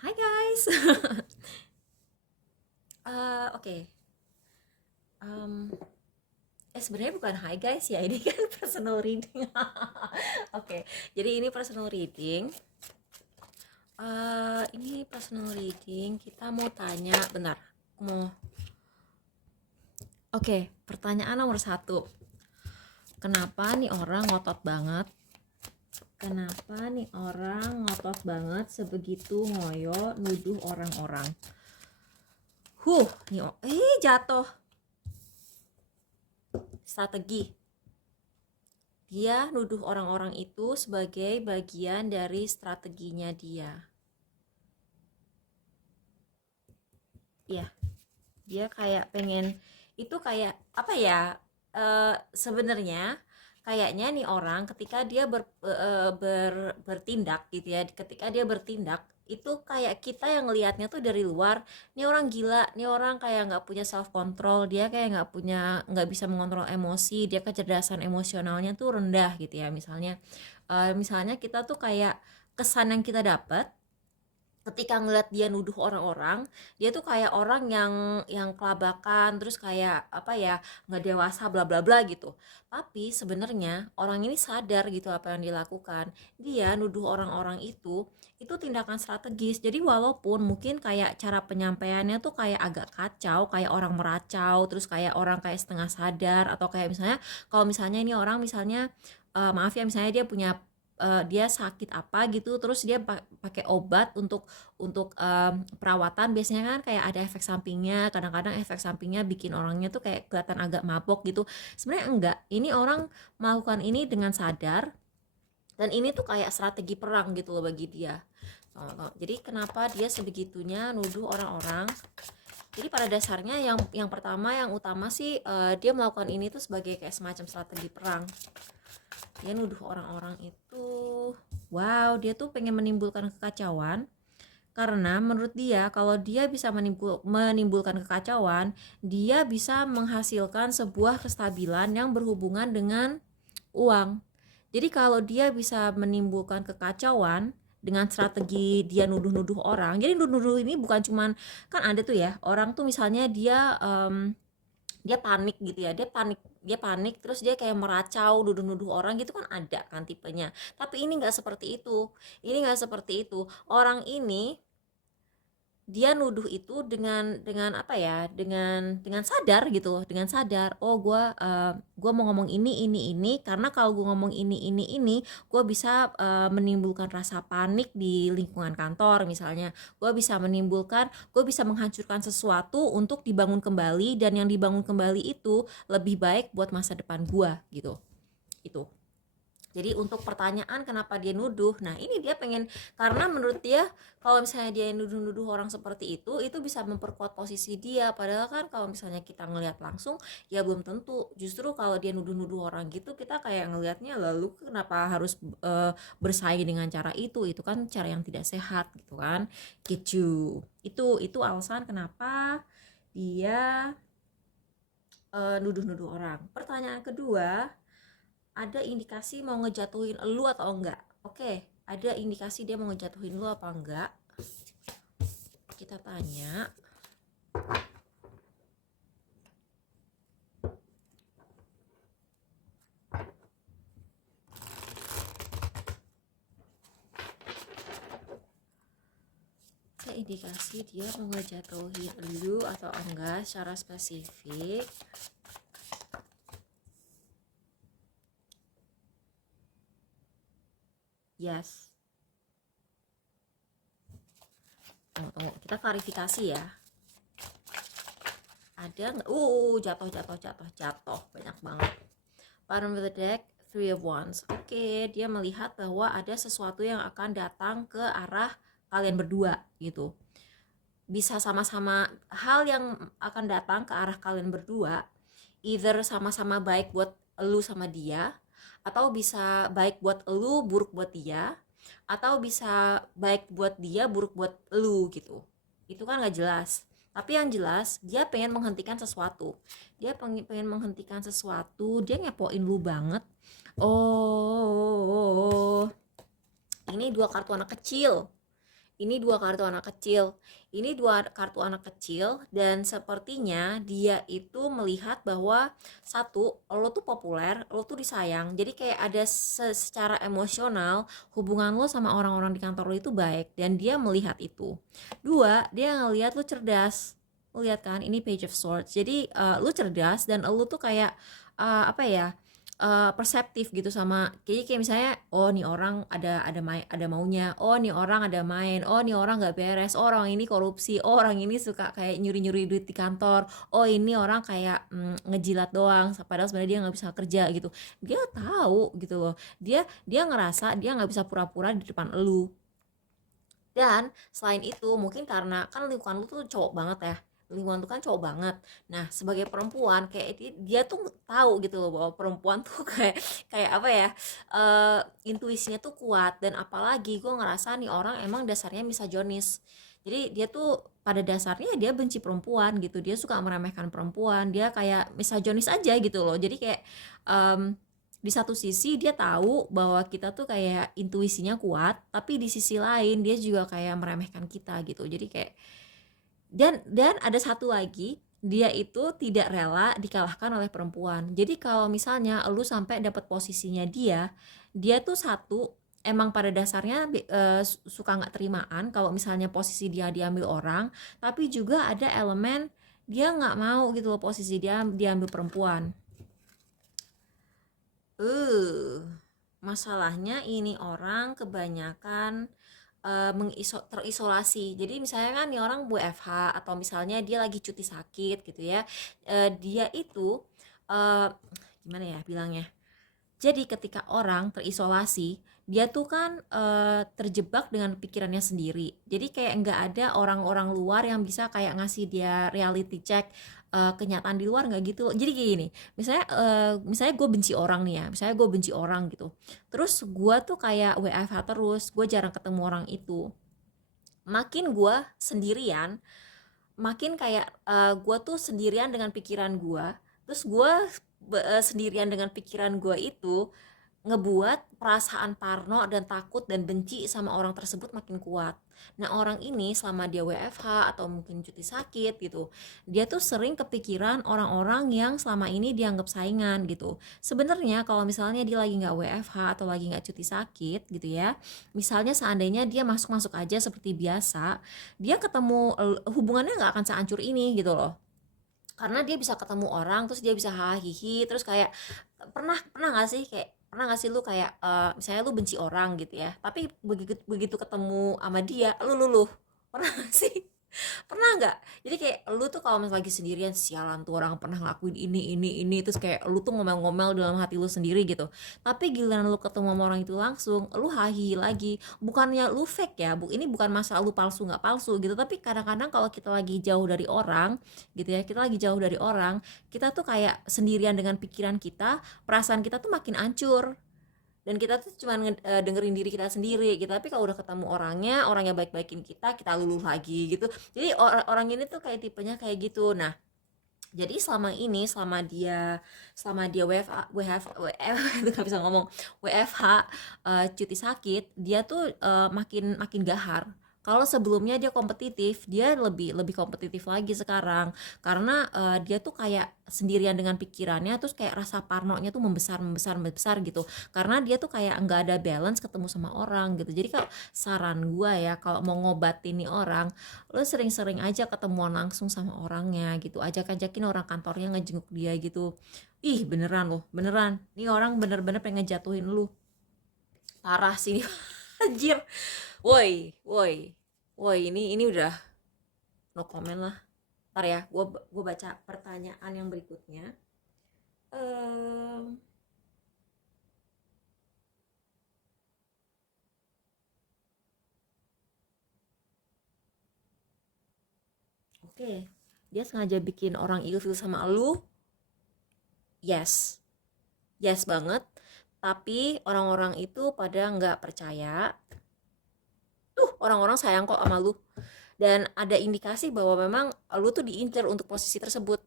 Hai guys. Oke. Em, Sebenarnya bukan hai guys ya, ini kan personal reading. Oke, jadi ini personal reading. Ini personal reading. Kita mau tanya, bentar. Mau. Oke, pertanyaan nomor satu. Kenapa nih orang ngotot banget? Kenapa nih orang ngotot banget sebegitu ngoyo nuduh orang-orang? Nih, jatuh. Strategi. Dia nuduh orang-orang itu sebagai bagian dari strateginya dia. Iya, dia kayak pengen itu kayak apa ya? Sebenarnya kayaknya nih orang ketika dia bertindak gitu ya, ketika dia bertindak itu kayak kita yang ngelihatnya tuh dari luar, nih orang gila, nih orang kayak nggak punya self control, dia kayak nggak bisa mengontrol emosi, dia kecerdasan emosionalnya tuh rendah gitu ya, misalnya kita tuh kayak kesan yang kita dapat ketika ngeliat dia nuduh orang-orang, dia tuh kayak orang yang kelabakan, terus kayak apa ya, nggak dewasa bla bla bla gitu. Tapi sebenarnya orang ini sadar gitu apa yang dilakukan. Dia nuduh orang-orang itu tindakan strategis. Jadi walaupun mungkin kayak cara penyampaiannya tuh kayak agak kacau, kayak orang meracau, terus kayak orang kayak setengah sadar, atau kayak misalnya kalau misalnya ini orang misalnya maaf ya, misalnya dia sakit apa gitu, terus dia pakai obat untuk perawatan, biasanya kan kayak ada efek sampingnya, kadang-kadang efek sampingnya bikin orangnya tuh kayak kelihatan agak mabok gitu. Sebenarnya enggak, ini orang melakukan ini dengan sadar, dan ini tuh kayak strategi perang gitu loh bagi dia. Jadi kenapa dia sebegitunya nuduh orang-orang? Jadi pada dasarnya yang pertama, yang utama sih, dia melakukan ini tuh sebagai kayak semacam strategi perang. Dia nuduh orang-orang itu, wow, dia tuh pengen menimbulkan kekacauan, karena menurut dia kalau dia bisa menimbulkan kekacauan, dia bisa menghasilkan sebuah kestabilan yang berhubungan dengan uang. Jadi kalau dia bisa menimbulkan kekacauan dengan strategi dia nuduh-nuduh orang, jadi nuduh-nuduh ini bukan cuman, kan ada tuh ya orang tuh misalnya dia panik gitu ya, dia panik terus dia kayak meracau, nuduh-nuduh orang gitu, kan ada kan tipenya. Tapi ini nggak seperti itu, orang ini dia nuduh itu dengan apa ya, dengan sadar gitu, dengan sadar, oh gue mau ngomong ini karena kalau gue ngomong ini gue bisa menimbulkan rasa panik di lingkungan kantor misalnya, gue bisa menghancurkan sesuatu untuk dibangun kembali, dan yang dibangun kembali itu lebih baik buat masa depan gue gitu. Itu jadi untuk pertanyaan kenapa dia nuduh, nah ini dia pengen, karena menurut dia kalau misalnya dia nuduh-nuduh orang seperti itu bisa memperkuat posisi dia. Padahal kan kalau misalnya kita ngelihat langsung, ya belum tentu. Justru kalau dia nuduh-nuduh orang gitu, kita kayak ngelihatnya, lalu kenapa harus bersaing dengan cara itu kan cara yang tidak sehat gitu kan, gitu. Itu alasan kenapa dia nuduh-nuduh orang. Pertanyaan kedua, ada indikasi mau ngejatuhin lu atau enggak? Oke, ada indikasi dia mau ngejatuhin lu apa enggak? Kita tanya. Ada indikasi dia mau ngejatuhin lu atau enggak secara spesifik? Yes. Tunggu, kita klarifikasi ya. Ada nggak? Jatuh banyak banget. Bottom of the deck, three of wands. Oke, dia melihat bahwa ada sesuatu yang akan datang ke arah kalian berdua gitu. Bisa sama-sama, hal yang akan datang ke arah kalian berdua, either sama-sama baik buat lu sama dia, atau bisa baik buat lu, buruk buat dia, atau bisa baik buat dia, buruk buat lu gitu. Itu kan nggak jelas. Tapi yang jelas dia pengen menghentikan sesuatu. Dia pengen menghentikan sesuatu. Dia ngepoin lu banget. Oh, ini dua kartu anak kecil. Ini dua kartu anak kecil. Ini dua kartu anak kecil dan sepertinya dia itu melihat bahwa satu, lo tuh populer, lo tuh disayang. Jadi kayak ada secara emosional hubungan lo sama orang-orang di kantor lo itu baik dan dia melihat itu. Dua, dia ngelihat lo cerdas. Lo lihat kan, ini Page of Swords. Jadi lo cerdas dan lo tuh kayak apa ya? Perseptif gitu sama kayak misalnya oh nih orang ada maunya, oh nih orang ada main, oh nih orang nggak beres, oh, orang ini korupsi, oh, orang ini suka kayak nyuri-nyuri duit di kantor, oh ini orang kayak ngejilat doang padahal sebenarnya dia nggak bisa kerja gitu. Dia tahu gitu loh, dia dia ngerasa dia nggak bisa pura-pura di depan elu. Dan selain itu mungkin karena kan lingkungan lu tuh cowok banget ya, lingkungan tuh kan cowok banget. Nah sebagai perempuan kayak dia tuh tahu gitu loh bahwa perempuan tuh kayak kayak apa ya, intuisinya tuh kuat. Dan apalagi gue ngerasa nih orang emang dasarnya misoginis. Jadi dia tuh pada dasarnya dia benci perempuan gitu, dia suka meremehkan perempuan, dia kayak misoginis aja gitu loh. Jadi kayak em, di satu sisi dia tahu bahwa kita tuh kayak intuisinya kuat, tapi di sisi lain dia juga kayak meremehkan kita gitu. Jadi kayak dan ada satu lagi, dia itu tidak rela dikalahkan oleh perempuan. Jadi kalau misalnya lu sampai dapat posisinya dia tuh satu emang pada dasarnya suka nggak terimaan kalau misalnya posisi dia diambil orang, tapi juga ada elemen dia nggak mau gitu loh posisi dia diambil perempuan. eh Masalahnya ini orang kebanyakan terisolasi. Jadi misalnya kan nih orang WFH atau misalnya dia lagi cuti sakit gitu ya. Dia itu eh, gimana ya bilangnya? Jadi ketika orang terisolasi, dia tuh kan terjebak dengan pikirannya sendiri. Jadi kayak nggak ada orang-orang luar yang bisa kayak ngasih dia reality check kenyataan di luar nggak gitu. Jadi gini, misalnya gue benci orang nih ya, misalnya gue benci orang gitu. Terus gue tuh kayak WFH terus, gue jarang ketemu orang itu. Makin gue sendirian, makin kayak gue tuh sendirian dengan pikiran gue. Terus gue sendirian dengan pikiran gue itu ngebuat perasaan parno dan takut dan benci sama orang tersebut makin kuat. Nah orang ini selama dia WFH atau mungkin cuti sakit gitu, dia tuh sering kepikiran orang-orang yang selama ini dianggap saingan gitu. Sebenarnya kalau misalnya dia lagi nggak WFH atau lagi nggak cuti sakit gitu ya, misalnya seandainya dia masuk-masuk aja seperti biasa, dia ketemu hubungannya nggak akan sehancur ini gitu loh. Karena dia bisa ketemu orang, terus dia bisa hahihi, terus kayak pernah pernah nggak sih kayak pernah nggak sih lu kayak misalnya lu benci orang gitu ya, tapi begitu begitu ketemu sama dia lu pernah gak sih? Pernah nggak? Jadi kayak lu tuh kalau misalnya lagi sendirian, sialan tuh orang pernah ngelakuin ini terus kayak lu tuh ngomel-ngomel dalam hati lu sendiri gitu. Tapi giliran lu ketemu sama orang itu langsung, lu hahi lagi. Bukannya lu fake ya, ini bukan masalah lu palsu nggak palsu gitu, tapi kadang-kadang kalau kita lagi jauh dari orang gitu ya, kita lagi jauh dari orang, kita tuh kayak sendirian dengan pikiran kita, perasaan kita tuh makin hancur dan kita tuh cuma dengerin diri kita sendiri gitu. Tapi kalau udah ketemu orangnya baik-baikin kita luluh lagi gitu. Jadi orang ini tuh kayak tipenya kayak gitu. Nah jadi selama dia WFH itu nggak bisa ngomong, WFH cuti sakit, dia tuh makin makin gahar. Kalau sebelumnya dia kompetitif, dia lebih lebih kompetitif lagi sekarang karena dia tuh kayak sendirian dengan pikirannya, terus kayak rasa parnonya tuh membesar membesar membesar gitu karena dia tuh kayak nggak ada balance ketemu sama orang gitu. Jadi kalau saran gua ya, kalau mau ngobatin nih orang, lo sering-sering aja ketemuan langsung sama orangnya gitu, ajak-ajakin orang kantornya ngejenguk dia gitu. Ih beneran loh, beneran nih orang bener-bener pengen jatuhin lu, parah sih. Anjir, woi woi woi, ini udah no comment lah. Ntar ya, gue baca pertanyaan yang berikutnya. Ehm, oke, dia sengaja bikin orang ilfil sama lu. Yes, yes banget. Tapi orang-orang itu pada nggak percaya. Tuh orang-orang sayang kok sama lu. Dan ada indikasi bahwa memang lu tuh diincar untuk posisi tersebut.